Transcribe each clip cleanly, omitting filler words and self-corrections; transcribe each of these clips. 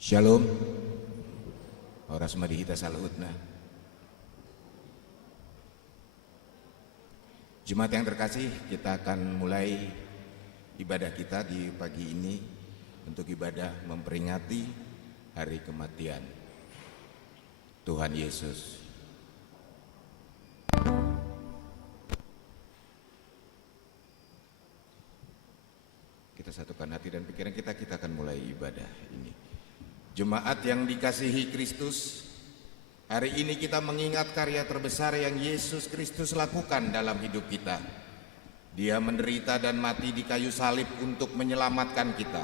Shalom. Oras madihita salhutna. Jemaat yang terkasih, kita akan mulai ibadah kita di pagi ini untuk ibadah memperingati hari kematian Tuhan Yesus. Kita satukan hati dan pikiran kita akan mulai ibadah ini. Jemaat yang dikasihi Kristus, hari ini kita mengingat karya terbesar yang Yesus Kristus lakukan dalam hidup kita. Dia menderita dan mati di kayu salib untuk menyelamatkan kita.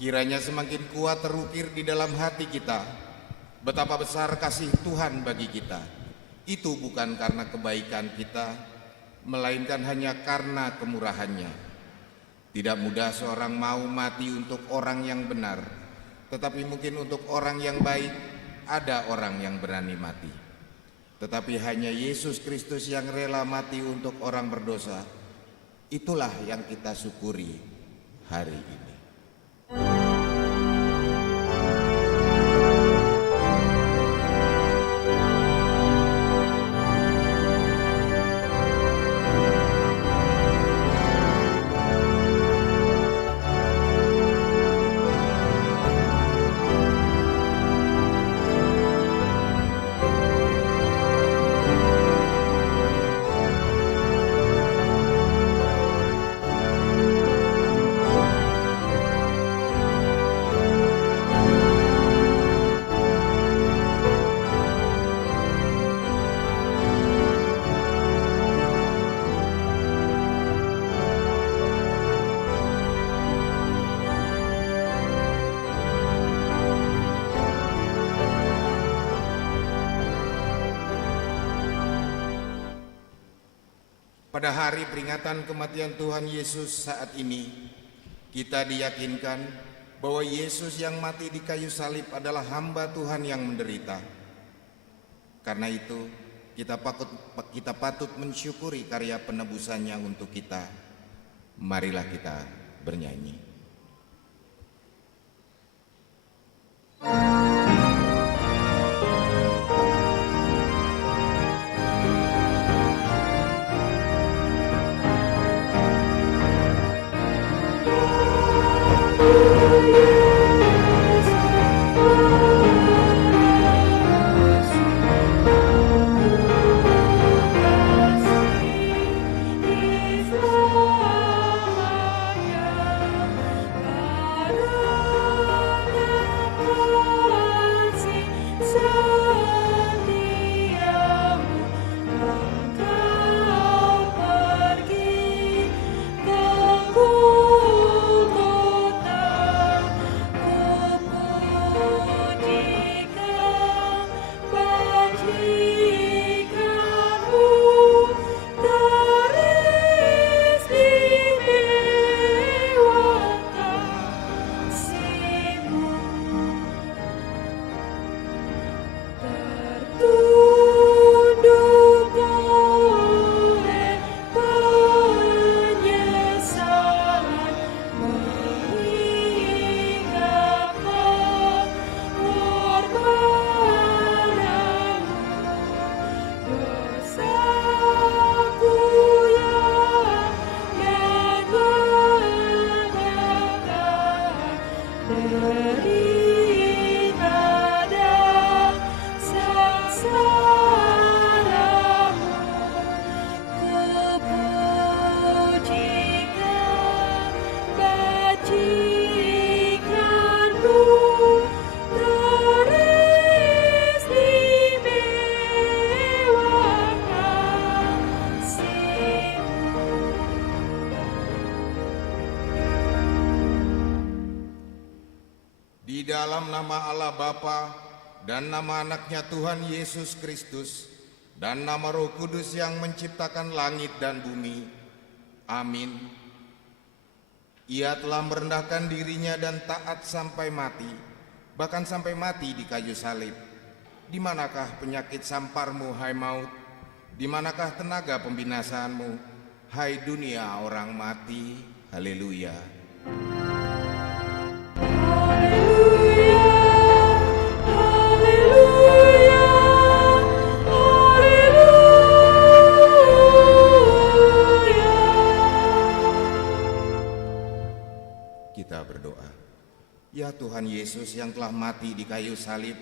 Kiranya semakin kuat terukir di dalam hati kita betapa besar kasih Tuhan bagi kita. Itu bukan karena kebaikan kita, melainkan hanya karena kemurahannya. Tidak mudah seorang mau mati untuk orang yang benar, tetapi mungkin untuk orang yang baik ada orang yang berani mati. Tetapi hanya Yesus Kristus yang rela mati untuk orang berdosa. Itulah yang kita syukuri hari ini. Pada hari peringatan kematian Tuhan Yesus saat ini, kita diyakinkan bahwa Yesus yang mati di kayu salib adalah hamba Tuhan yang menderita. Karena itu, kita patut mensyukuri karya penebusannya untuk kita. Marilah kita bernyanyi. Dalam nama Allah Bapa dan nama anaknya Tuhan Yesus Kristus dan nama Roh Kudus yang menciptakan langit dan bumi. Amin. Ia telah merendahkan dirinya dan taat sampai mati, bahkan sampai mati di kayu salib. Di manakah penyakit samparmu, hai maut? Di manakah tenaga pembinasaanmu, hai dunia orang mati? Haleluya. Haleluya. Ya Tuhan Yesus yang telah mati di kayu salib,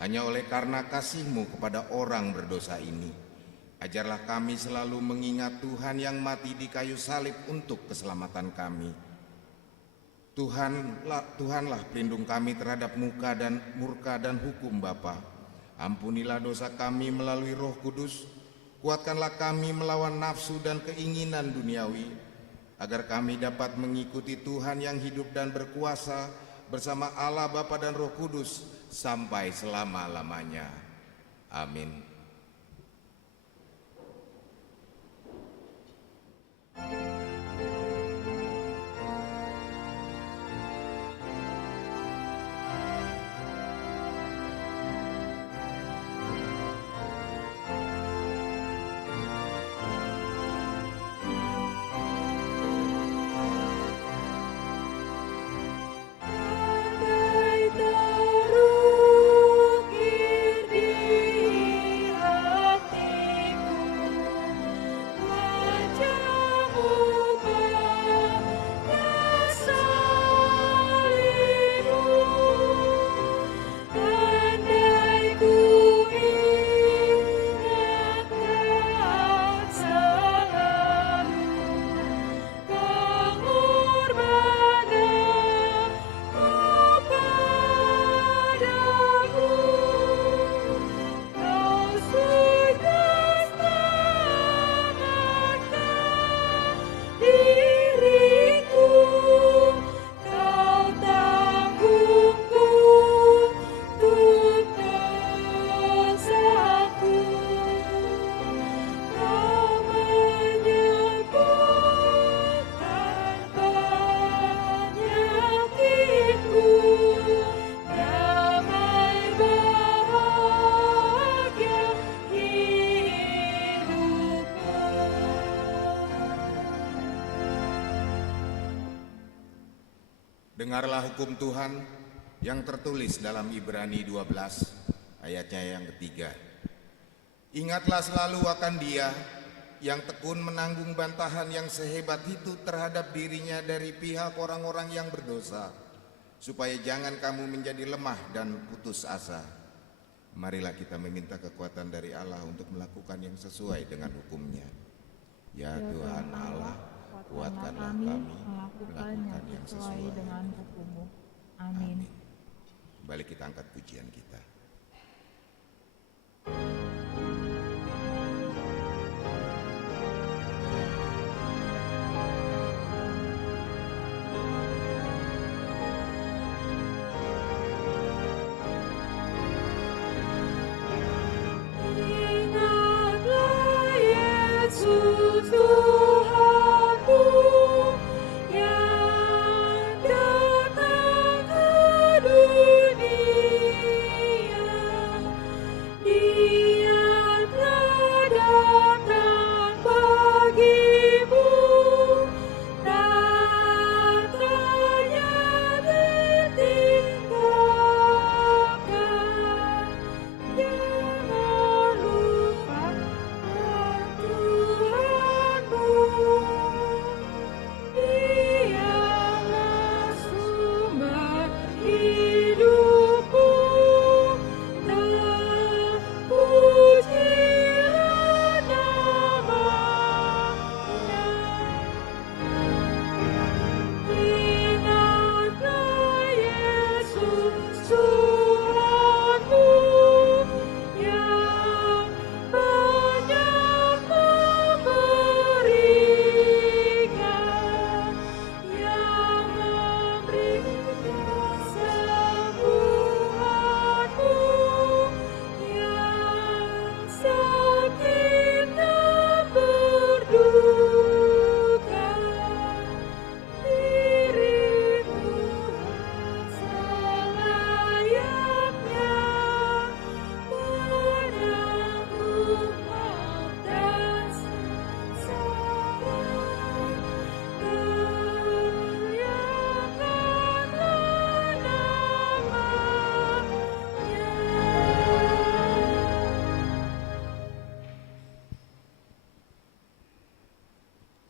hanya oleh karena kasih-Mu kepada orang berdosa ini, ajarlah kami selalu mengingat Tuhan yang mati di kayu salib untuk keselamatan kami. Tuhanlah pelindung kami terhadap murka dan hukum Bapa. Ampunilah dosa kami melalui Roh Kudus. Kuatkanlah kami melawan nafsu dan keinginan duniawi, agar kami dapat mengikuti Tuhan yang hidup dan berkuasa bersama Allah Bapa dan Roh Kudus sampai selama-lamanya. Amin. Dengarlah hukum Tuhan yang tertulis dalam Ibrani 12 ayatnya yang ketiga. Ingatlah selalu akan Dia yang tekun menanggung bantahan yang sehebat itu terhadap dirinya dari pihak orang-orang yang berdosa, supaya jangan kamu menjadi lemah dan putus asa. Marilah kita meminta kekuatan dari Allah untuk melakukan yang sesuai dengan hukum-Nya. Ya Tuhan Allah, kuatkanlah kami melakukan yang sesuai dengan hukum-Mu. Amin. Kembali kita angkat pujian kita.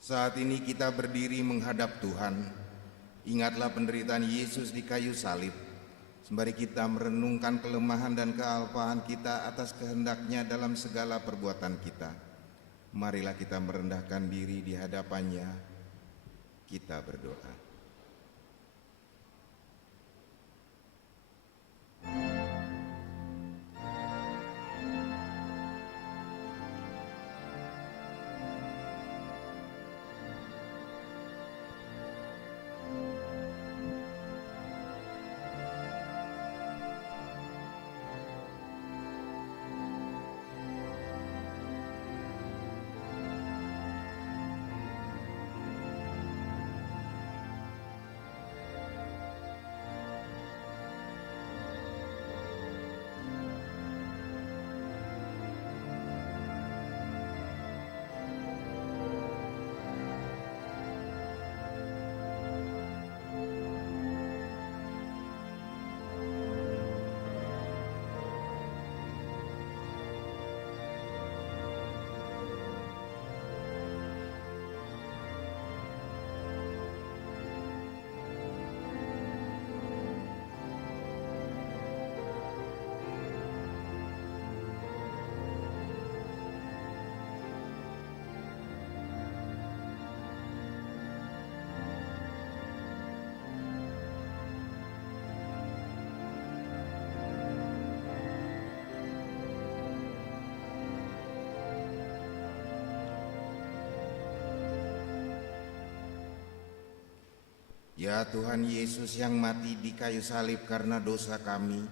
Saat ini kita berdiri menghadap Tuhan, Ingatlah penderitaan Yesus di kayu salib. Sembari kita merenungkan kelemahan dan kealpaan kita atas kehendak-Nya dalam segala perbuatan kita, marilah kita merendahkan diri di hadapan-Nya. Kita berdoa. Ya Tuhan Yesus yang mati di kayu salib karena dosa kami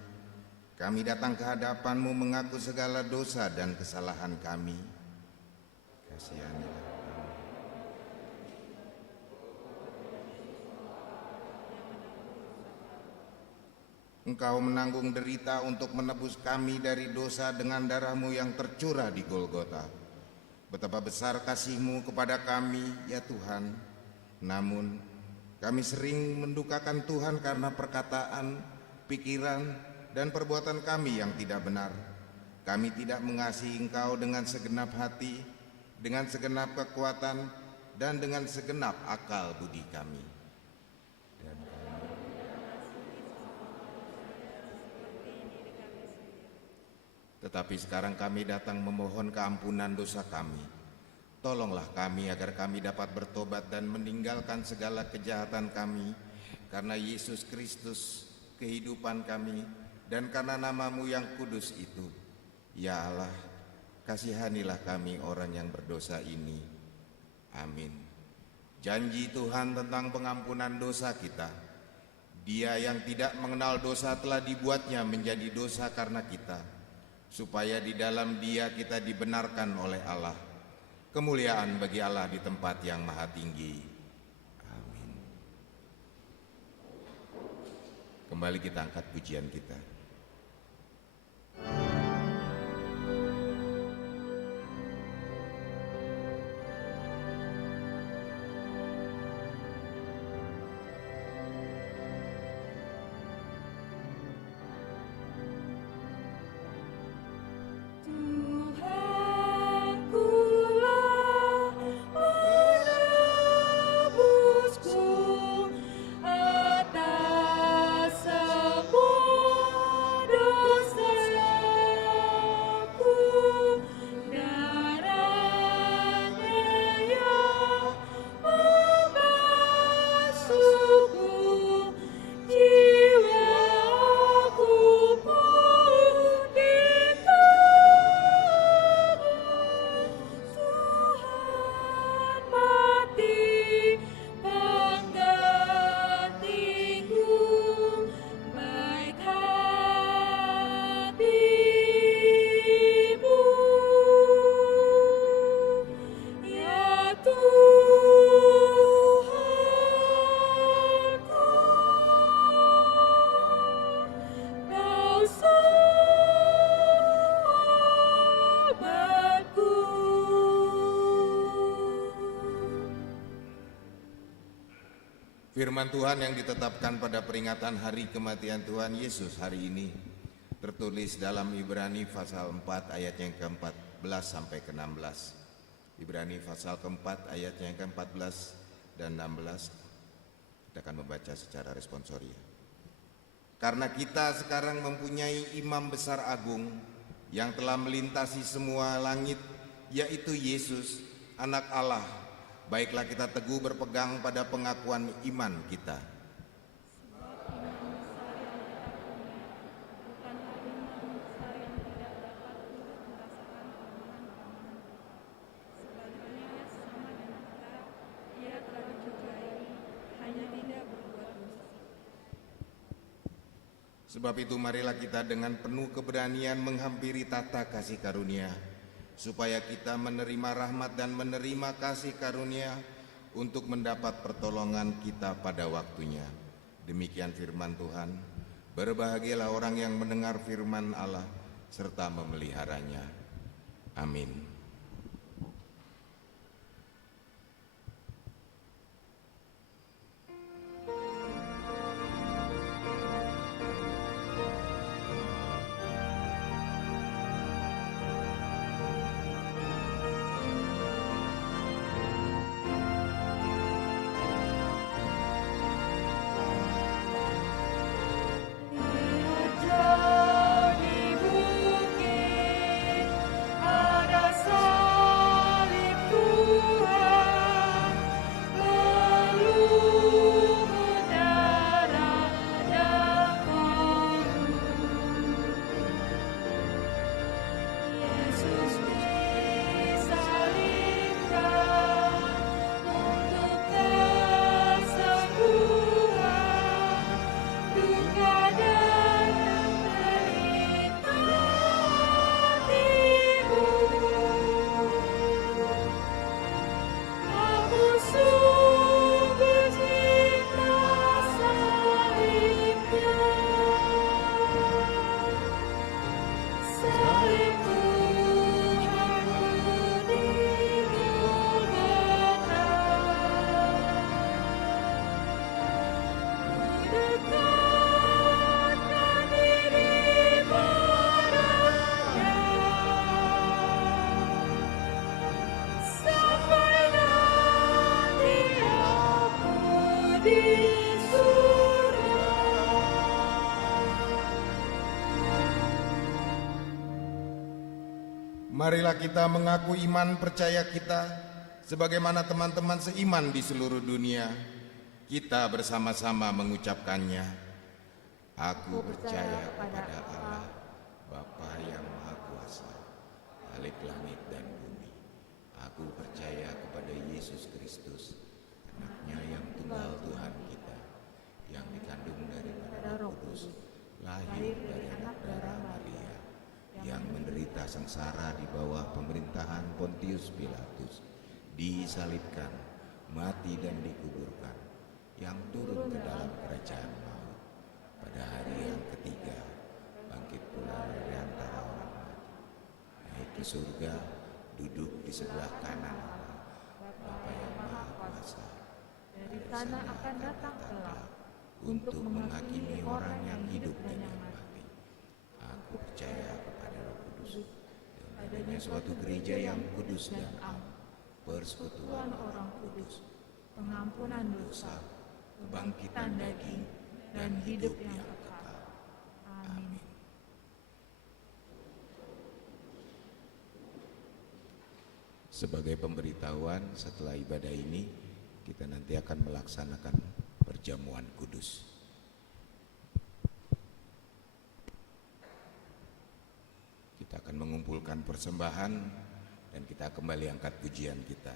datang ke hadapan-Mu mengaku segala dosa dan kesalahan kami. Kasihanilah kami. Engkau menanggung derita untuk menebus kami dari dosa dengan darah-Mu yang tercurah di Golgota. Betapa besar kasih-Mu kepada kami, ya Tuhan. Namun kami sering mendukakan Tuhan karena perkataan, pikiran, dan perbuatan kami yang tidak benar. Kami tidak mengasihi Engkau dengan segenap hati, dengan segenap kekuatan, dan dengan segenap akal budi kami. Tetapi sekarang kami datang memohon keampunan dosa kami. Tolonglah kami agar kami dapat bertobat dan meninggalkan segala kejahatan kami, karena Yesus Kristus kehidupan kami, dan karena nama-Mu yang kudus itu. Ya Allah, kasihanilah kami orang yang berdosa ini. Amin. Janji Tuhan tentang pengampunan dosa kita. Dia yang tidak mengenal dosa telah dibuatnya menjadi dosa karena kita, supaya di dalam Dia kita dibenarkan oleh Allah. Kemuliaan bagi Allah di tempat yang maha tinggi. Amin. Kembali kita angkat pujian kita. Firman Tuhan yang ditetapkan pada peringatan hari kematian Tuhan Yesus hari ini tertulis dalam Ibrani pasal 4 ayat yang ke-14 sampai ke-16. Ibrani pasal ke-4 ayat yang ke-14 dan 16. Kita akan membaca secara responsoria. Karena kita sekarang mempunyai imam besar agung yang telah melintasi semua langit, yaitu Yesus, Anak Allah, baiklah kita teguh berpegang pada pengakuan iman kita. Sebab itu marilah kita dengan penuh keberanian menghampiri tata kasih karunia, supaya kita menerima rahmat dan menerima kasih karunia untuk mendapat pertolongan kita pada waktunya. Demikian firman Tuhan. Berbahagialah orang yang mendengar firman Allah serta memeliharanya. Amin. Marilah kita mengaku iman percaya kita sebagaimana teman-teman seiman di seluruh dunia. Kita bersama-sama mengucapkannya. Aku percaya kepada Allah, Bapa yang Maha Kuasa, Khalik langit dan bumi. Aku percaya kepada Yesus Kristus, anaknya yang tunggal Tuhan kita, yang dikandung daripada Roh Kudus, lahir dari anak darah Maria, yang menderita sengsara di bawah pemerintahan Pontius Pilatus, disalibkan, mati dan dikuburkan, yang turun ke dalam kerajaan maut, pada hari yang ketiga bangkit pula dari antara orang mati, naik ke surga, duduk di sebelah kanan Allah, Bapa yang Maha Kuasa. Dari sana akan datang kelak untuk menghakimi orang yang hidup dan yang mati. Aku percaya kepada Roh Kudus, dan adanya suatu gereja yang kudus dan am, persekutuan orang kudus, pengampunan dosa, kebangkitan daging, dan hidup yang kekal. Amin. Sebagai pemberitahuan, setelah ibadah ini kita nanti akan melaksanakan perjamuan kudus. Kita akan mengumpulkan persembahan dan kita kembali angkat pujian kita.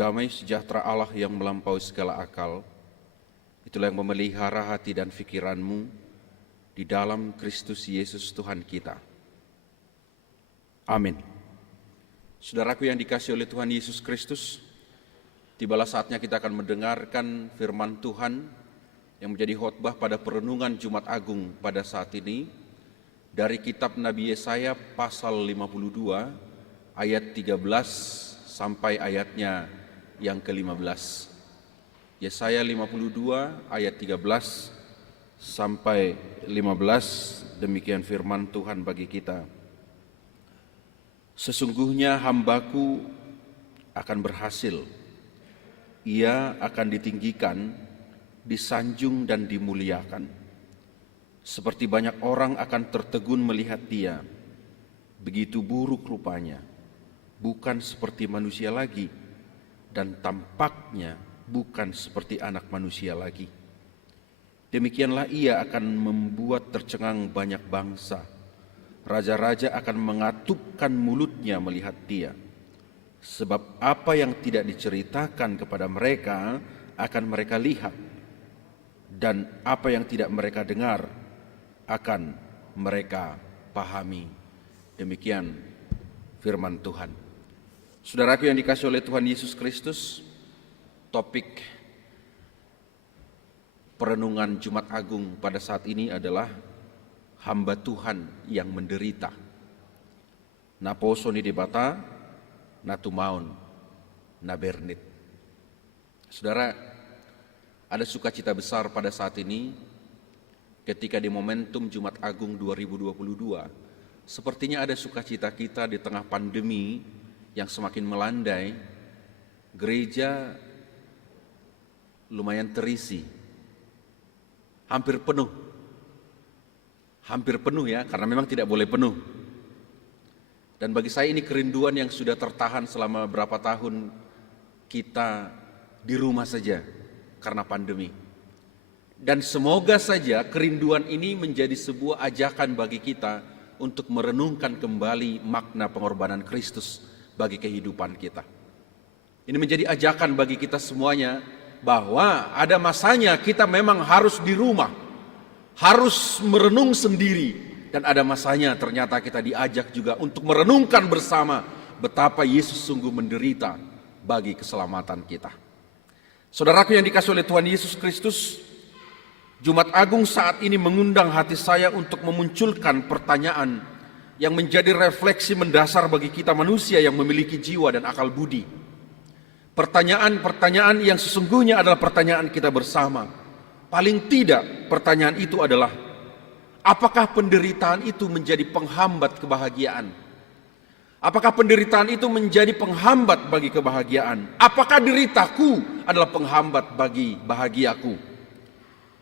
damai sejahtera Allah yang melampaui segala akal, itulah yang memelihara hati dan pikiranmu di dalam Kristus Yesus Tuhan kita. Amin. Saudaraku yang dikasihi oleh Tuhan Yesus Kristus, tibalah saatnya kita akan mendengarkan firman Tuhan yang menjadi khotbah pada perenungan Jumat Agung pada saat ini dari kitab Nabi Yesaya pasal 52 ayat 13 sampai ayatnya yang ke-15. Yesaya 52 ayat 13 sampai 15, demikian firman Tuhan bagi kita. Sesungguhnya hambaku akan berhasil, ia akan ditinggikan, disanjung dan dimuliakan. Seperti banyak orang akan tertegun melihat dia, begitu buruk rupanya, bukan seperti manusia lagi, dan tampaknya bukan seperti anak manusia lagi. Demikianlah ia akan membuat tercengang banyak bangsa. Raja-raja akan mengatupkan mulutnya melihat dia. Sebab apa yang tidak diceritakan kepada mereka akan mereka lihat, dan apa yang tidak mereka dengar akan mereka pahami. Demikian firman Tuhan. Saudaraku yang dikasihi oleh Tuhan Yesus Kristus, topik perenungan Jumat Agung pada saat ini adalah hamba Tuhan yang menderita. Na poso ni debata, na tumaon, na bernit. Saudara, ada sukacita besar pada saat ini ketika di momentum Jumat Agung 2022, sepertinya ada sukacita kita di tengah pandemi yang semakin melandai. Gereja lumayan terisi, hampir penuh ya, karena memang tidak boleh penuh. Dan bagi saya ini kerinduan yang sudah tertahan selama berapa tahun kita di rumah saja karena pandemi. Dan semoga saja kerinduan ini menjadi sebuah ajakan bagi kita untuk merenungkan kembali makna pengorbanan Kristus bagi kehidupan kita. Ini menjadi ajakan bagi kita semuanya bahwa ada masanya kita memang harus di rumah, harus merenung sendiri, dan ada masanya ternyata kita diajak juga untuk merenungkan bersama betapa Yesus sungguh menderita bagi keselamatan kita. Saudaraku yang dikasihi oleh Tuhan Yesus Kristus, Jumat Agung saat ini mengundang hati saya untuk memunculkan pertanyaan yang menjadi refleksi mendasar bagi kita manusia yang memiliki jiwa dan akal budi. Pertanyaan-pertanyaan yang sesungguhnya adalah pertanyaan kita bersama. Paling tidak pertanyaan itu adalah, apakah penderitaan itu menjadi penghambat kebahagiaan? Apakah penderitaan itu menjadi penghambat bagi kebahagiaan? Apakah deritaku adalah penghambat bagi bahagiaku?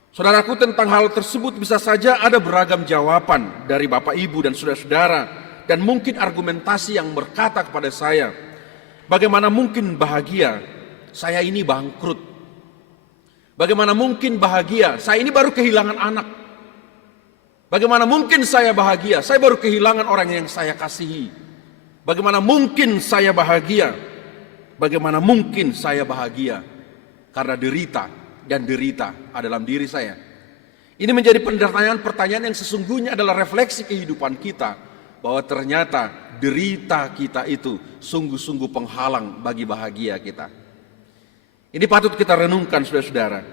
Saudaraku, tentang hal tersebut bisa saja ada beragam jawaban dari Bapak Ibu dan saudara-saudara, dan mungkin argumentasi yang berkata kepada saya, bagaimana mungkin bahagia? Saya ini bangkrut. Bagaimana mungkin bahagia? Saya ini baru kehilangan anak. Bagaimana mungkin saya bahagia? Saya baru kehilangan orang yang saya kasihi. Bagaimana mungkin saya bahagia? Bagaimana mungkin saya bahagia? Karena derita dan derita ada dalam diri saya. Ini menjadi pertanyaan-pertanyaan yang sesungguhnya adalah refleksi kehidupan kita, bahwa ternyata derita kita itu sungguh-sungguh penghalang bagi bahagia kita. Ini patut kita renungkan, saudara-saudara.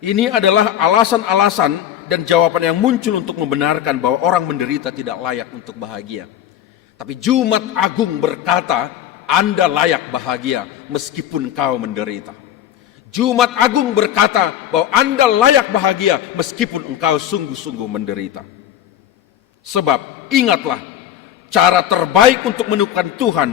Ini adalah alasan-alasan dan jawaban yang muncul untuk membenarkan bahwa orang menderita tidak layak untuk bahagia. Tapi Jumat Agung berkata, Anda layak bahagia meskipun kau menderita. Jumat Agung berkata bahwa Anda layak bahagia meskipun engkau sungguh-sungguh menderita. Sebab ingatlah, cara terbaik untuk menemukan Tuhan,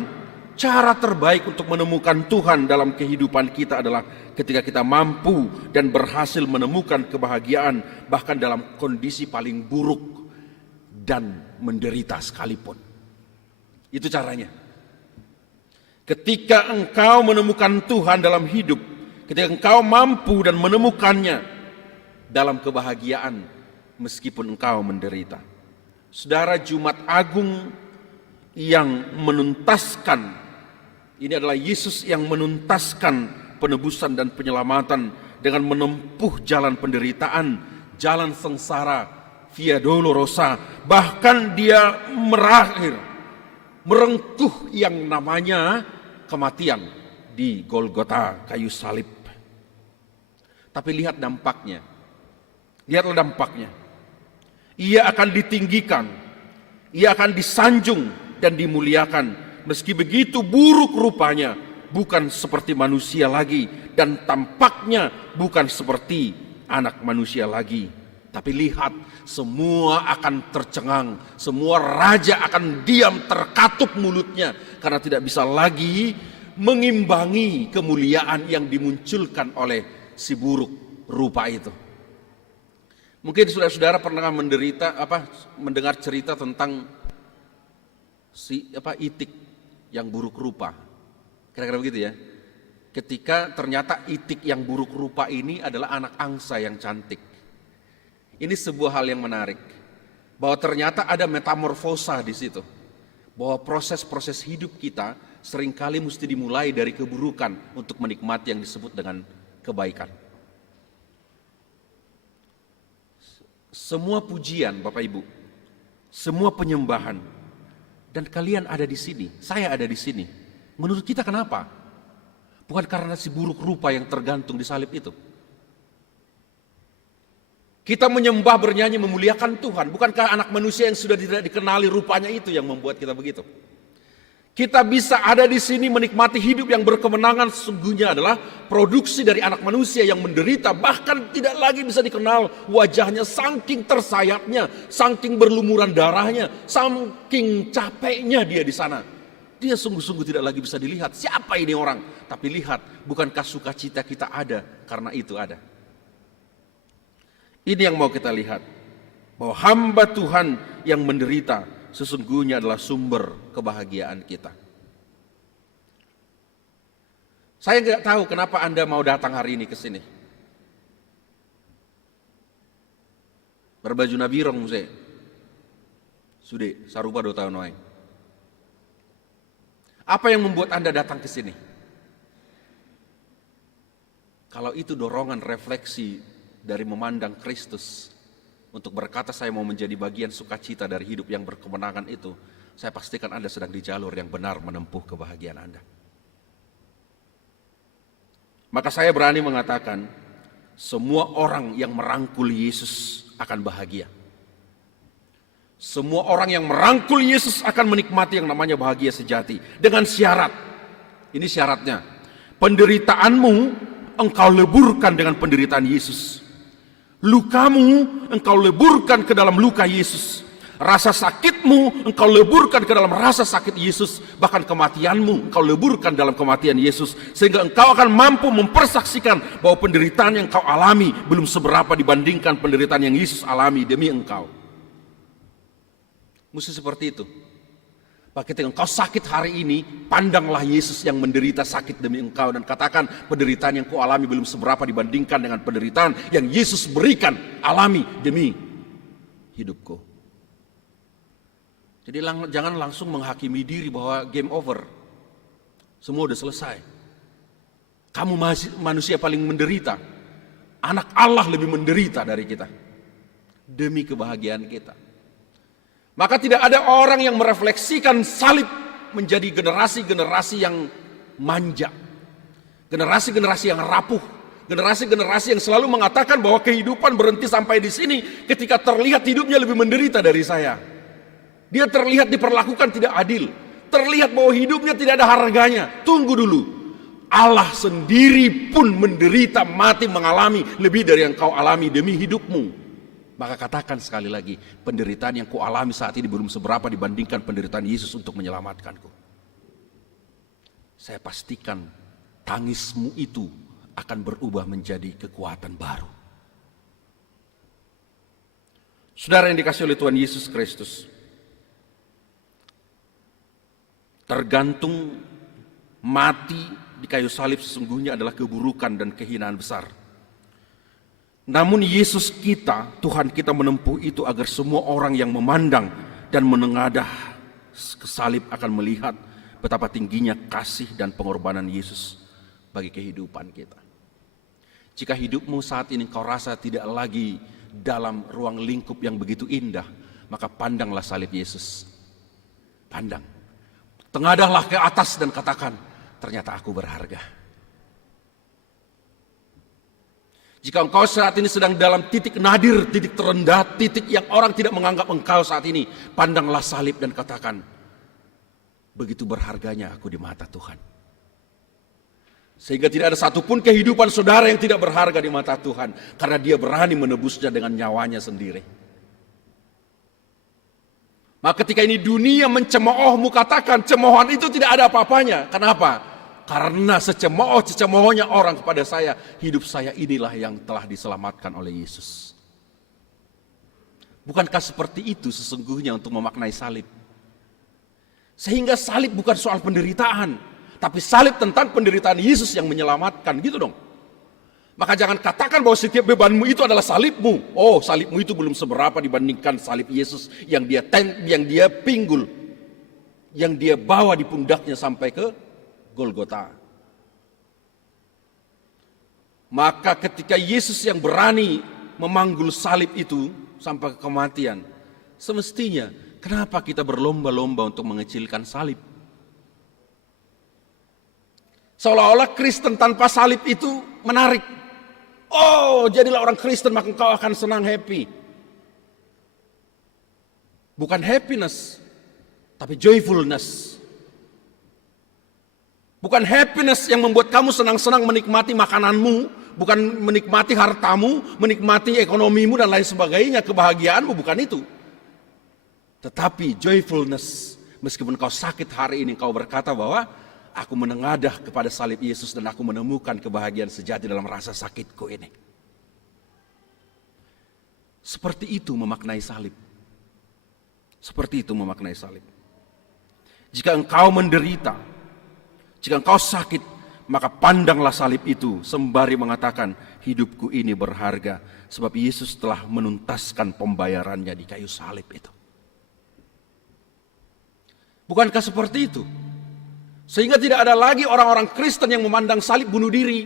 cara terbaik untuk menemukan Tuhan dalam kehidupan kita adalah ketika kita mampu dan berhasil menemukan kebahagiaan bahkan dalam kondisi paling buruk dan menderita sekalipun. Itu caranya. Ketika engkau menemukan Tuhan dalam hidup, ketika engkau mampu dan menemukannya dalam kebahagiaan meskipun engkau menderita. Saudara, Jumat Agung yang menuntaskan Ini adalah Yesus yang menuntaskan penebusan dan penyelamatan dengan menempuh jalan penderitaan, jalan sengsara, via dolorosa. Bahkan dia merengkuh yang namanya kematian di Golgota kayu salib. Tapi lihat dampaknya. Lihatlah dampaknya. Ia akan ditinggikan, ia akan disanjung dan dimuliakan. Meski begitu buruk rupanya, bukan seperti manusia lagi, dan tampaknya bukan seperti anak manusia lagi. Tapi lihat, semua akan tercengang, semua raja akan diam terkatup mulutnya, karena tidak bisa lagi mengimbangi kemuliaan yang dimunculkan oleh si buruk rupa itu. Mungkin saudara-saudara pernah mendengar cerita tentang itik yang buruk rupa. Kira-kira begitu ya. Ketika ternyata itik yang buruk rupa ini adalah anak angsa yang cantik. Ini sebuah hal yang menarik. Bahwa ternyata ada metamorfosa di situ. Bahwa proses-proses hidup kita seringkali mesti dimulai dari keburukan untuk menikmati yang disebut dengan kebaikan. Semua pujian Bapak Ibu, semua penyembahan, dan kalian ada di sini, saya ada di sini. Menurut kita kenapa? Bukan karena si buruk rupa yang tergantung di salib itu. Kita menyembah, bernyanyi, memuliakan Tuhan. Bukankah anak manusia yang sudah tidak dikenali rupanya itu yang membuat kita begitu? Kita bisa ada di sini menikmati hidup yang berkemenangan, sesungguhnya adalah produksi dari anak manusia yang menderita, bahkan tidak lagi bisa dikenal wajahnya, saking tersayatnya, saking berlumuran darahnya, saking capeknya dia di sana. Dia sungguh-sungguh tidak lagi bisa dilihat, siapa ini orang? Tapi lihat, bukankah sukacita kita ada karena itu ada? Ini yang mau kita lihat, bahwa hamba Tuhan yang menderita sesungguhnya adalah sumber kebahagiaan kita. Saya nggak tahu kenapa Anda mau datang hari ini ke sini. Berbaju nabirong muse. Sudah, sarupa 2 tahun wae. Apa yang membuat Anda datang ke sini? Kalau itu dorongan refleksi dari memandang Kristus, untuk berkata saya mau menjadi bagian sukacita dari hidup yang berkemenangan itu, saya pastikan Anda sedang di jalur yang benar menempuh kebahagiaan Anda. Maka saya berani mengatakan, semua orang yang merangkul Yesus akan bahagia. Semua orang yang merangkul Yesus akan menikmati yang namanya bahagia sejati. Dengan syarat, ini syaratnya, penderitaanmu engkau leburkan dengan penderitaan Yesus. Lukamu engkau leburkan ke dalam luka Yesus. Rasa sakitmu engkau leburkan ke dalam rasa sakit Yesus. Bahkan kematianmu engkau leburkan dalam kematian Yesus. Sehingga engkau akan mampu mempersaksikan bahwa penderitaan yang engkau alami belum seberapa dibandingkan penderitaan yang Yesus alami demi engkau. Mesti seperti itu. Ketika engkau sakit hari ini, pandanglah Yesus yang menderita sakit demi engkau dan katakan, penderitaan yang kau alami belum seberapa dibandingkan dengan penderitaan yang Yesus berikan, alami demi hidupku. Jadi jangan langsung menghakimi diri bahwa game over. Semua udah selesai. Kamu manusia paling menderita. Anak Allah lebih menderita dari kita. Demi kebahagiaan kita. Maka tidak ada orang yang merefleksikan salib menjadi generasi-generasi yang manja. Generasi-generasi yang rapuh. Generasi-generasi yang selalu mengatakan bahwa kehidupan berhenti sampai di sini ketika terlihat hidupnya lebih menderita dari saya. Dia terlihat diperlakukan tidak adil. Terlihat bahwa hidupnya tidak ada harganya. Tunggu dulu. Allah sendiri pun menderita, mati, mengalami lebih dari yang kau alami demi hidupmu. Maka katakan sekali lagi, penderitaan yang ku alami saat ini belum seberapa dibandingkan penderitaan Yesus untuk menyelamatkanku. Saya pastikan tangismu itu akan berubah menjadi kekuatan baru. Saudara yang dikasihi oleh Tuhan Yesus Kristus, tergantung mati di kayu salib sesungguhnya adalah keburukan dan kehinaan besar. Namun Yesus kita, Tuhan kita menempuh itu agar semua orang yang memandang dan menengadah ke salib akan melihat betapa tingginya kasih dan pengorbanan Yesus bagi kehidupan kita. Jika hidupmu saat ini kau rasa tidak lagi dalam ruang lingkup yang begitu indah, maka pandanglah salib Yesus. Pandang. Tengadahlah ke atas dan katakan, ternyata aku berharga. Jika engkau saat ini sedang dalam titik nadir, titik terendah, titik yang orang tidak menganggap engkau saat ini, pandanglah salib dan katakan, begitu berharganya aku di mata Tuhan. Sehingga tidak ada satupun kehidupan saudara yang tidak berharga di mata Tuhan, karena Dia berani menebusnya dengan nyawanya sendiri. Maka ketika ini dunia mencemoohmu, katakan cemoohan itu tidak ada apa-apanya. Kenapa? Karena secemooh-cemoohnya orang kepada saya, hidup saya inilah yang telah diselamatkan oleh Yesus. Bukankah seperti itu sesungguhnya untuk memaknai salib? Sehingga salib bukan soal penderitaan, tapi salib tentang penderitaan Yesus yang menyelamatkan, gitu dong. Maka jangan katakan bahwa setiap bebanmu itu adalah salibmu. Oh, salibmu itu belum seberapa dibandingkan salib Yesus yang dia pinggul, yang dia bawa di pundaknya sampai ke Golgota. Maka ketika Yesus yang berani memanggul salib itu sampai ke kematian, semestinya kenapa kita berlomba-lomba untuk mengecilkan salib? Seolah-olah Kristen tanpa salib itu menarik. Oh, jadilah orang Kristen maka engkau akan senang, happy. Bukan happiness, tapi joyfulness. Bukan happiness yang membuat kamu senang-senang menikmati makananmu, bukan menikmati hartamu, menikmati ekonomimu dan lain sebagainya, kebahagiaanmu, bukan itu. Tetapi joyfulness, meskipun kau sakit hari ini, kau berkata bahwa aku menengadah kepada salib Yesus dan aku menemukan kebahagiaan sejati dalam rasa sakitku ini. Seperti itu memaknai salib. Seperti itu memaknai salib. Jika engkau menderita, jika engkau sakit, maka pandanglah salib itu sembari mengatakan, hidupku ini berharga sebab Yesus telah menuntaskan pembayarannya di kayu salib itu. Bukankah seperti itu? Sehingga tidak ada lagi orang-orang Kristen yang memandang salib bunuh diri.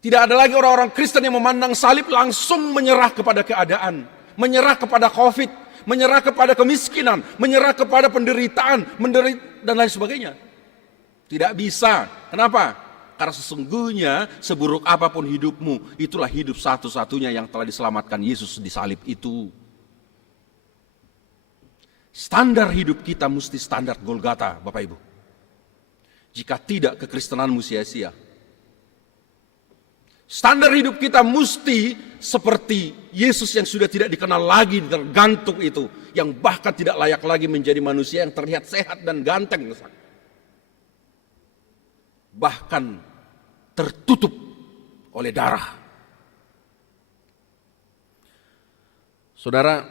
Tidak ada lagi orang-orang Kristen yang memandang salib langsung menyerah kepada keadaan, menyerah kepada COVID, menyerah kepada kemiskinan, menyerah kepada penderitaan, dan lain sebagainya. Tidak bisa. Kenapa? Karena sesungguhnya seburuk apapun hidupmu, itulah hidup satu-satunya yang telah diselamatkan Yesus di salib itu. Standar hidup kita mesti standar Golgota, Bapak Ibu. Jika tidak, kekristenanmu sia-sia. Standar hidup kita mesti seperti Yesus yang sudah tidak dikenal lagi, tergantung itu. Yang bahkan tidak layak lagi menjadi manusia yang terlihat sehat dan ganteng. Bahkan tertutup oleh darah. Saudara,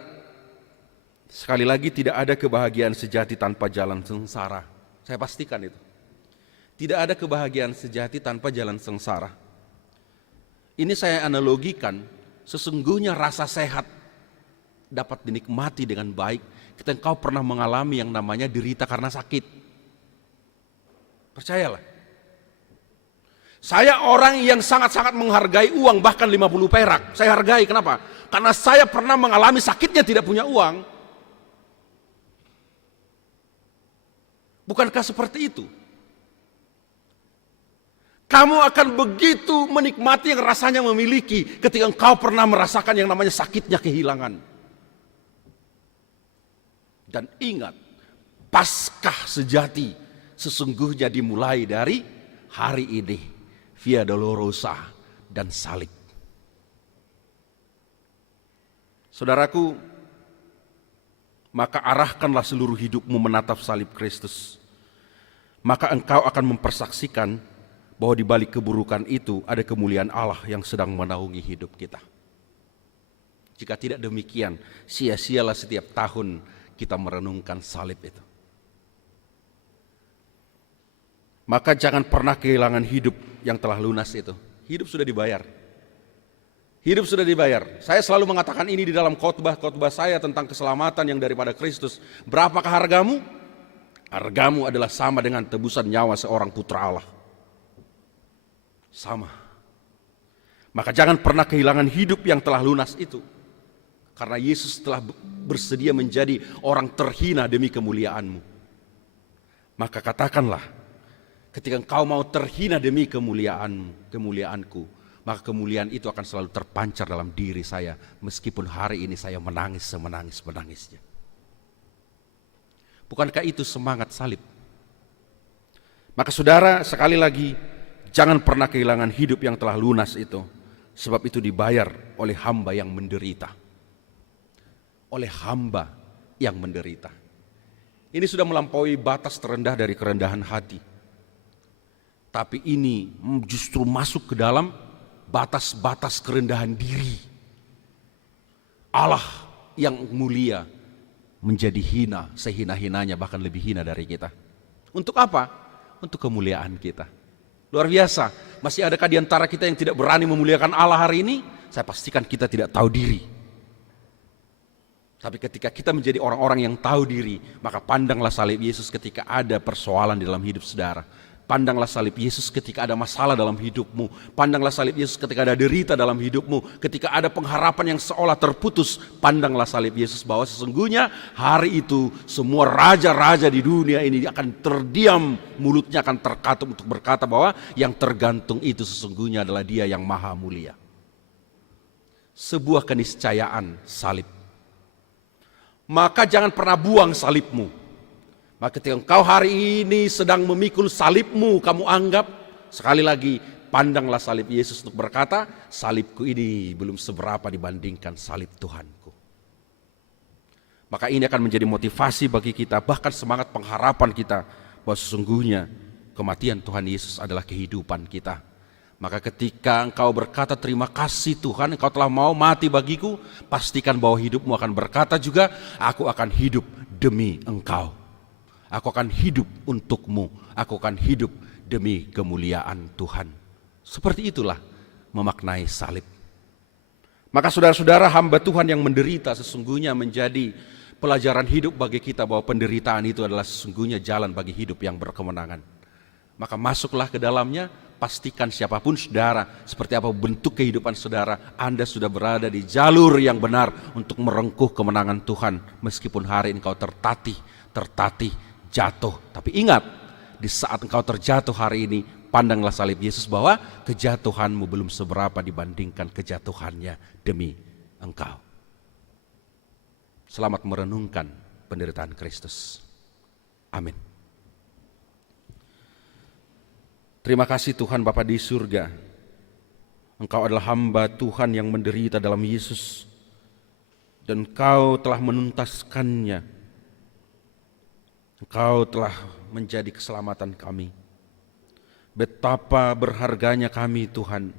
sekali lagi tidak ada kebahagiaan sejati tanpa jalan sengsara. Saya pastikan itu. Tidak ada kebahagiaan sejati tanpa jalan sengsara. Ini saya analogikan, sesungguhnya rasa sehat dapat dinikmati dengan baik ketika engkau pernah mengalami yang namanya derita karena sakit. Percayalah. Saya orang yang sangat-sangat menghargai uang, bahkan 50 perak. Saya hargai, kenapa? Karena saya pernah mengalami sakitnya tidak punya uang. Bukankah seperti itu? Kamu akan begitu menikmati yang rasanya memiliki ketika engkau pernah merasakan yang namanya sakitnya kehilangan. Dan ingat, Paskah sejati sesungguhnya dimulai dari hari ini, Via Dolorosa dan salib. Saudaraku, maka arahkanlah seluruh hidupmu menatap salib Kristus. Maka engkau akan mempersaksikan bahwa di balik keburukan itu ada kemuliaan Allah yang sedang menaungi hidup kita. Jika tidak demikian, sia-sialah setiap tahun kita merenungkan salib itu. Maka jangan pernah kehilangan hidup yang telah lunas itu. Hidup sudah dibayar. Hidup sudah dibayar. Saya selalu mengatakan ini di dalam khotbah-khotbah saya tentang keselamatan yang daripada Kristus. Berapakah hargamu? Hargamu adalah sama dengan tebusan nyawa seorang putra Allah. Sama. Maka jangan pernah kehilangan hidup yang telah lunas itu. Karena Yesus telah bersedia menjadi orang terhina demi kemuliaan-Mu. Maka katakanlah, ketika engkau mau terhina demi kemuliaanku, maka kemuliaan itu akan selalu terpancar dalam diri saya, meskipun hari ini saya menangis semenangis-menangisnya. Bukankah itu semangat salib? Maka saudara, sekali lagi, jangan pernah kehilangan hidup yang telah lunas itu, sebab itu dibayar oleh hamba yang menderita. Oleh hamba yang menderita. Ini sudah melampaui batas terendah dari kerendahan hati. Tapi ini justru masuk ke dalam batas-batas kerendahan diri. Allah yang mulia menjadi hina, sehina-hinanya, bahkan lebih hina dari kita. Untuk apa? Untuk kemuliaan kita. Luar biasa. Masih adakah di antara kita yang tidak berani memuliakan Allah hari ini? Saya pastikan kita tidak tahu diri. Tapi ketika kita menjadi orang-orang yang tahu diri, maka pandanglah salib Yesus ketika ada persoalan di dalam hidup saudara. Pandanglah salib Yesus ketika ada masalah dalam hidupmu. Pandanglah salib Yesus ketika ada derita dalam hidupmu. Ketika ada pengharapan yang seolah terputus, pandanglah salib Yesus bahwa sesungguhnya hari itu semua raja-raja di dunia ini akan terdiam, mulutnya akan terkatup untuk berkata bahwa yang tergantung itu sesungguhnya adalah Dia yang maha mulia. Sebuah keniscayaan salib. Maka jangan pernah buang salibmu. Maka ketika engkau hari ini sedang memikul salibmu, kamu anggap, sekali lagi, pandanglah salib Yesus untuk berkata, salibku ini belum seberapa dibandingkan salib Tuhanku. Maka ini akan menjadi motivasi bagi kita, bahkan semangat pengharapan kita, bahwa sesungguhnya kematian Tuhan Yesus adalah kehidupan kita. Maka ketika engkau berkata terima kasih Tuhan, engkau telah mau mati bagiku, pastikan bahwa hidupmu akan berkata juga, aku akan hidup demi engkau. Aku akan hidup untukmu, aku akan hidup demi kemuliaan Tuhan. Seperti itulah memaknai salib. Maka saudara-saudara, hamba Tuhan yang menderita sesungguhnya menjadi pelajaran hidup bagi kita bahwa penderitaan itu adalah sesungguhnya jalan bagi hidup yang berkemenangan. Maka masuklah ke dalamnya, pastikan siapapun saudara, seperti apa bentuk kehidupan saudara, Anda sudah berada di jalur yang benar untuk merengkuh kemenangan Tuhan. Meskipun hari ini engkau tertatih, jatuh. Tapi ingat, di saat engkau terjatuh hari ini, pandanglah salib Yesus bahwa kejatuhanmu belum seberapa dibandingkan kejatuhannya demi engkau. Selamat merenungkan penderitaan Kristus. Amin. Terima kasih Tuhan Bapa di surga. Engkau adalah hamba Tuhan yang menderita dalam Yesus. Dan Engkau telah menuntaskannya. Engkau telah menjadi keselamatan kami. Betapa berharganya kami Tuhan.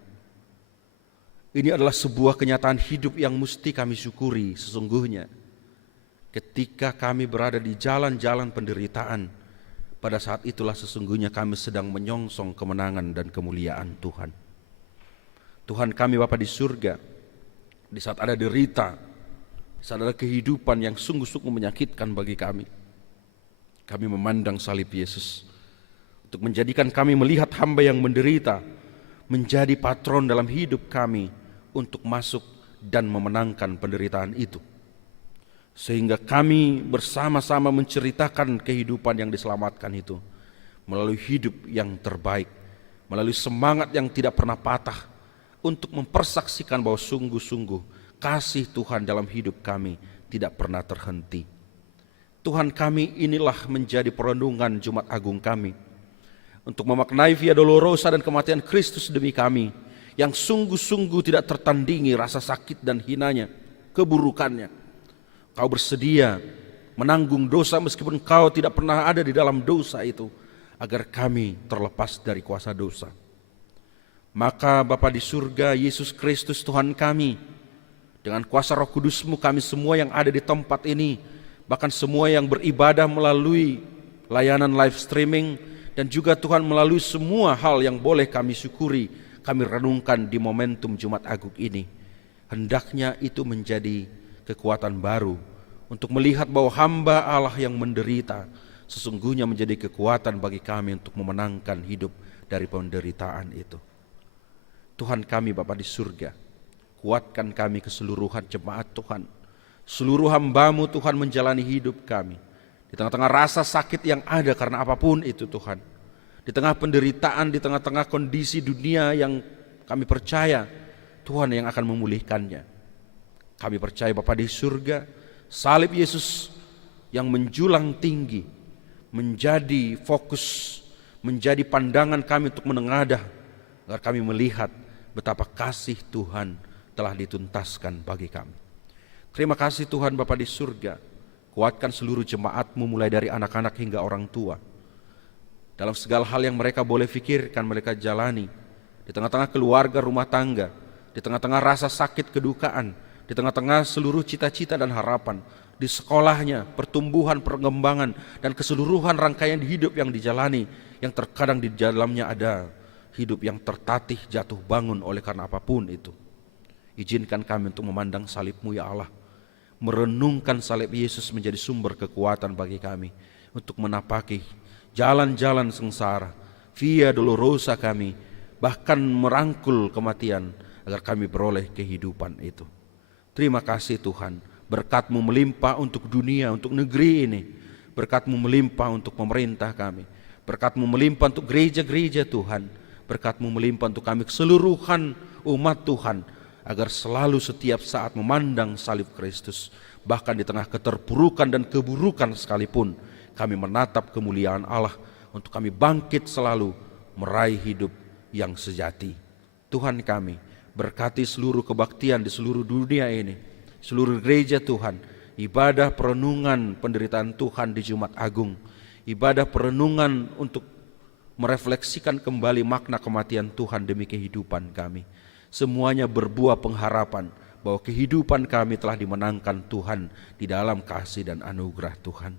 Ini adalah sebuah kenyataan hidup yang mesti kami syukuri sesungguhnya. Ketika kami berada di jalan-jalan penderitaan, pada saat itulah sesungguhnya kami sedang menyongsong kemenangan dan kemuliaan Tuhan. Tuhan kami Bapa di surga, di saat ada derita, di saat ada kehidupan yang sungguh-sungguh menyakitkan bagi kami, kami memandang salib Yesus untuk menjadikan kami melihat hamba yang menderita menjadi patron dalam hidup kami untuk masuk dan memenangkan penderitaan itu. Sehingga kami bersama-sama menceritakan kehidupan yang diselamatkan itu melalui hidup yang terbaik, melalui semangat yang tidak pernah patah untuk mempersaksikan bahwa sungguh-sungguh kasih Tuhan dalam hidup kami tidak pernah terhenti. Tuhan kami, inilah menjadi perenungan Jumat Agung kami untuk memaknai Via Dolorosa dan kematian Kristus demi kami yang sungguh-sungguh tidak tertandingi rasa sakit dan hinanya, keburukannya. Kau bersedia menanggung dosa meskipun kau tidak pernah ada di dalam dosa itu, agar kami terlepas dari kuasa dosa. Maka Bapa di surga, Yesus Kristus Tuhan kami, dengan kuasa Roh Kudus-Mu kami semua yang ada di tempat ini, bahkan semua yang beribadah melalui layanan live streaming, dan juga Tuhan melalui semua hal yang boleh kami syukuri, kami renungkan di momentum Jumat Agung ini. Hendaknya itu menjadi kekuatan baru untuk melihat bahwa hamba Allah yang menderita sesungguhnya menjadi kekuatan bagi kami untuk memenangkan hidup dari penderitaan itu. Tuhan kami Bapa di surga, kuatkan kami keseluruhan jemaat Tuhan, seluruh hamba-Mu Tuhan menjalani hidup kami. Di tengah-tengah rasa sakit yang ada karena apapun itu Tuhan, di tengah penderitaan, di tengah-tengah kondisi dunia yang kami percaya Tuhan yang akan memulihkannya. Kami percaya Bapa di surga, salib Yesus yang menjulang tinggi menjadi fokus, menjadi pandangan kami untuk menengadah, agar kami melihat betapa kasih Tuhan telah dituntaskan bagi kami. Terima kasih Tuhan Bapa di surga, kuatkan seluruh jemaat-Mu mulai dari anak-anak hingga orang tua. Dalam segala hal yang mereka boleh pikirkan, mereka jalani. Di tengah-tengah keluarga, rumah tangga, di tengah-tengah rasa sakit, kedukaan, di tengah-tengah seluruh cita-cita dan harapan, di sekolahnya, pertumbuhan, perkembangan, dan keseluruhan rangkaian hidup yang dijalani, yang terkadang di dalamnya ada hidup yang tertatih, jatuh bangun oleh karena apapun itu. Izinkan kami untuk memandang salib-Mu ya Allah, merenungkan salib Yesus menjadi sumber kekuatan bagi kami untuk menapaki jalan-jalan sengsara, via dolorosa kami, bahkan merangkul kematian agar kami beroleh kehidupan itu. Terima kasih Tuhan, berkat-Mu melimpah untuk dunia, untuk negeri ini. Berkat-Mu melimpah untuk pemerintah kami, berkat-Mu melimpah untuk gereja-gereja Tuhan, berkat-Mu melimpah untuk kami keseluruhan umat Tuhan, agar selalu setiap saat memandang salib Kristus, bahkan di tengah keterpurukan dan keburukan sekalipun, kami menatap kemuliaan Allah untuk kami bangkit selalu meraih hidup yang sejati. Tuhan kami, berkati seluruh kebaktian di seluruh dunia ini, seluruh gereja Tuhan, ibadah perenungan penderitaan Tuhan di Jumat Agung, ibadah perenungan untuk merefleksikan kembali makna kematian Tuhan demi kehidupan kami. Semuanya berbuah pengharapan bahwa kehidupan kami telah dimenangkan Tuhan di dalam kasih dan anugerah Tuhan.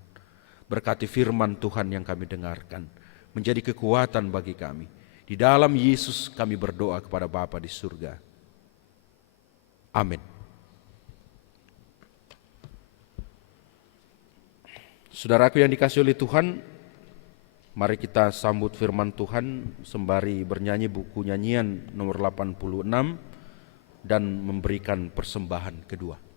Berkati firman Tuhan yang kami dengarkan, menjadi kekuatan bagi kami. Di dalam Yesus kami berdoa kepada Bapa di surga. Amin. Saudaraku yang dikasihi oleh Tuhan, mari kita sambut firman Tuhan sembari bernyanyi buku nyanyian nomor 86 dan memberikan persembahan kedua.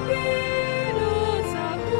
Menghadapi dosaku.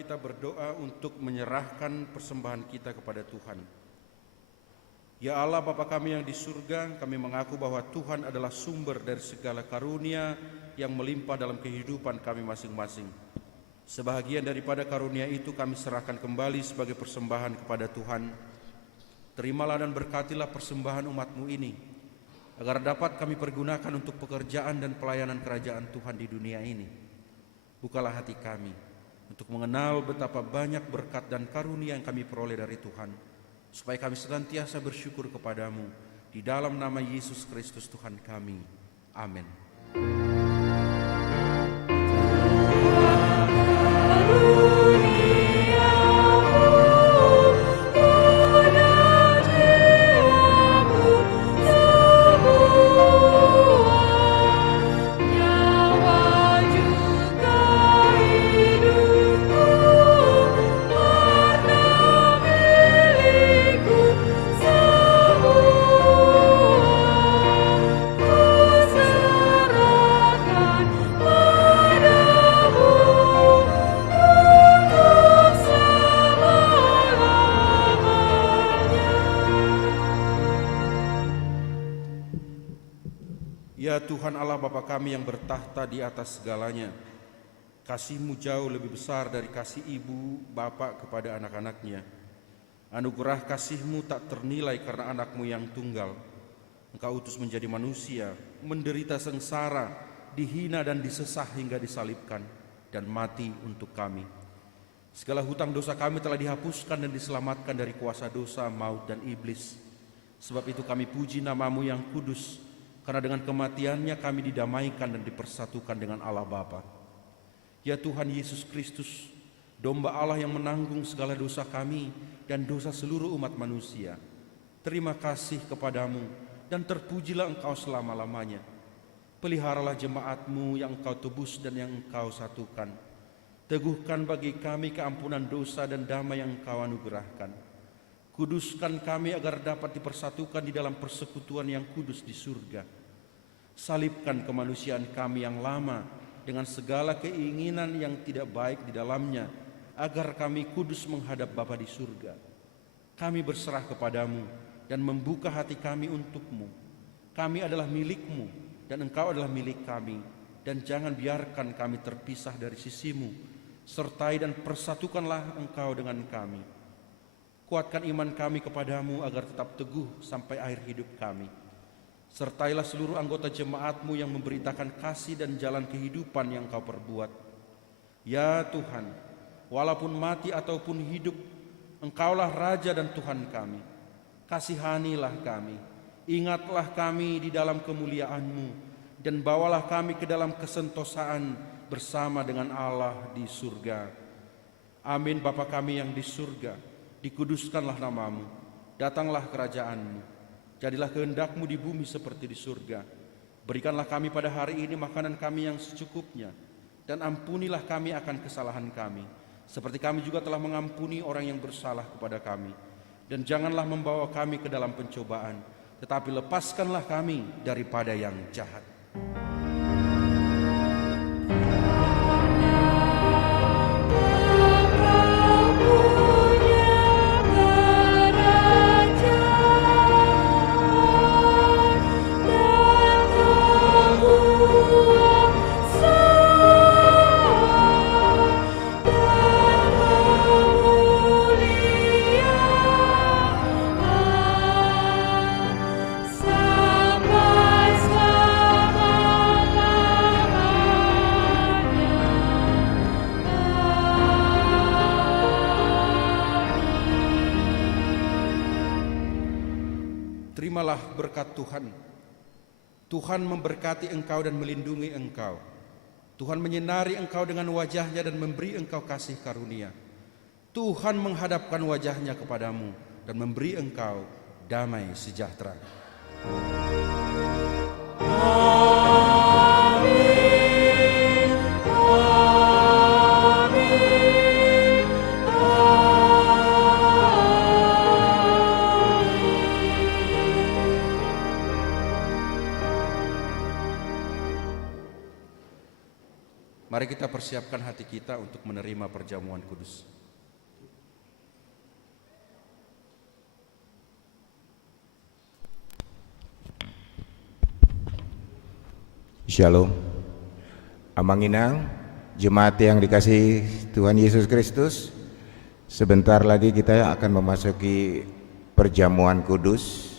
kita berdoa untuk menyerahkan persembahan kita kepada Tuhan. Ya Allah Bapa kami yang di surga, kami mengaku bahwa Tuhan adalah sumber dari segala karunia yang melimpah dalam kehidupan kami masing-masing. Sebahagian daripada karunia itu kami serahkan kembali sebagai persembahan kepada Tuhan. Terimalah dan berkatilah persembahan umat-Mu ini, agar dapat kami pergunakan untuk pekerjaan dan pelayanan kerajaan Tuhan di dunia ini. Bukalah hati kami untuk mengenal betapa banyak berkat dan karunia yang kami peroleh dari Tuhan, supaya kami senantiasa bersyukur kepadamu. Di dalam nama Yesus Kristus Tuhan kami. Amin. Ya Tuhan Allah Bapa kami yang bertahta di atas segalanya, kasih-Mu jauh lebih besar dari kasih ibu bapa kepada anak-anaknya. Anugerah kasih-Mu tak ternilai karena anak-Mu yang tunggal. Engkau utus menjadi manusia, menderita sengsara, dihina dan disesah hingga disalibkan, dan mati untuk kami. Segala hutang dosa kami telah dihapuskan dan diselamatkan dari kuasa dosa, maut, dan iblis. Sebab itu kami puji nama-Mu yang kudus, karena dengan kematiannya kami didamaikan dan dipersatukan dengan Allah Bapa. Ya Tuhan Yesus Kristus, domba Allah yang menanggung segala dosa kami dan dosa seluruh umat manusia, terima kasih kepadamu dan terpujilah Engkau selama-lamanya. Peliharalah jemaat-Mu yang Engkau tebus dan yang Engkau satukan. Teguhkan bagi kami keampunan dosa dan damai yang Engkau anugerahkan. Kuduskan kami agar dapat dipersatukan di dalam persekutuan yang kudus di surga. Salibkan kemanusiaan kami yang lama dengan segala keinginan yang tidak baik di dalamnya, agar kami kudus menghadap Bapa di surga. Kami berserah kepadamu dan membuka hati kami untuk-Mu. Kami adalah milik-Mu dan Engkau adalah milik kami, dan jangan biarkan kami terpisah dari sisi-Mu. Sertai dan persatukanlah Engkau dengan kami. Kuatkan iman kami kepadamu agar tetap teguh sampai akhir hidup kami. Sertailah seluruh anggota jemaat-Mu yang memberitakan kasih dan jalan kehidupan yang Kau perbuat. Ya Tuhan, walaupun mati ataupun hidup, Engkaulah Raja dan Tuhan kami. Kasihanilah kami, ingatlah kami di dalam kemuliaan-Mu, dan bawalah kami ke dalam kesentosaan bersama dengan Allah di surga. Amin. Bapa kami yang di surga, dikuduskanlah nama-Mu, datanglah kerajaan-Mu, jadilah kehendak-Mu di bumi seperti di surga. Berikanlah kami pada hari ini makanan kami yang secukupnya, dan ampunilah kami akan kesalahan kami, seperti kami juga telah mengampuni orang yang bersalah kepada kami. Dan janganlah membawa kami ke dalam pencobaan, tetapi lepaskanlah kami daripada yang jahat. Terimalah berkat Tuhan. Tuhan memberkati engkau dan melindungi engkau. Tuhan menyinari engkau dengan wajah-Nya dan memberi engkau kasih karunia. Tuhan menghadapkan wajah-Nya kepadamu dan memberi engkau damai sejahtera. Mari kita persiapkan hati kita untuk menerima perjamuan kudus. Shalom. Amanginang, jemaat yang dikasihi Tuhan Yesus Kristus, sebentar lagi kita akan memasuki perjamuan kudus.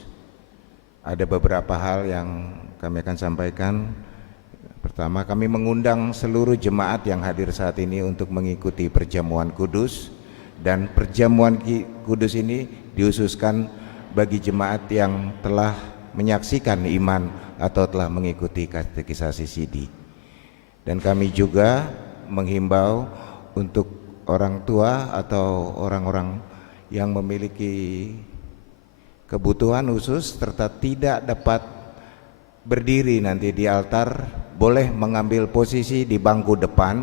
Ada beberapa hal yang kami akan sampaikan. Pertama, kami mengundang seluruh jemaat yang hadir saat ini untuk mengikuti perjamuan kudus, dan perjamuan kudus ini dihususkan bagi jemaat yang telah menyaksikan iman atau telah mengikuti katekisasi sidi. Dan kami juga menghimbau untuk orang tua atau orang-orang yang memiliki kebutuhan khusus serta tidak dapat berdiri nanti di altar, boleh mengambil posisi di bangku depan.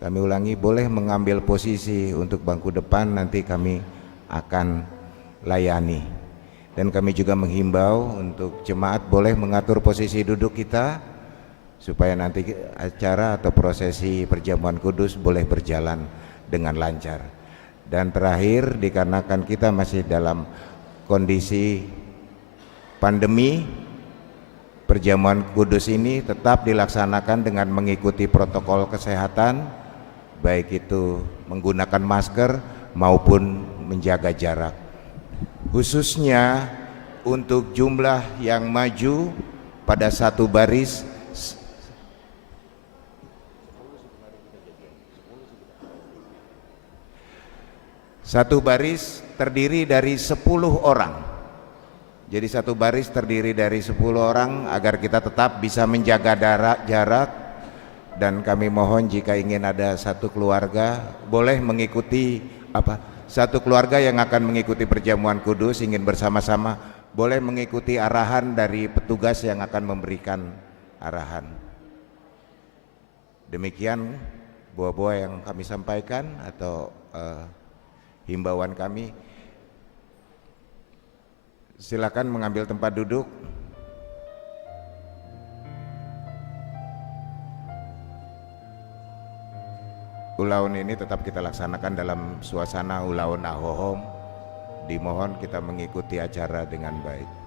Kami ulangi, boleh mengambil posisi untuk bangku depan, nanti kami akan layani. Dan kami juga menghimbau untuk jemaat boleh mengatur posisi duduk kita supaya nanti acara atau prosesi perjamuan kudus boleh berjalan dengan lancar. Dan terakhir, dikarenakan kita masih dalam kondisi pandemi, perjamuan kudus ini tetap dilaksanakan dengan mengikuti protokol kesehatan, baik itu menggunakan masker maupun menjaga jarak. Khususnya untuk jumlah yang maju pada satu baris, satu baris terdiri dari 10 orang. Jadi satu baris terdiri dari 10 orang agar kita tetap bisa menjaga jarak. Dan kami mohon jika ingin ada satu keluarga boleh mengikuti satu keluarga yang akan mengikuti perjamuan kudus ingin bersama-sama boleh mengikuti arahan dari petugas yang akan memberikan arahan. Demikian buah-buah yang kami sampaikan atau himbauan kami. Silakan mengambil tempat duduk. Ulaun ini tetap kita laksanakan dalam suasana ulaun ahohom. Dimohon kita mengikuti acara dengan baik.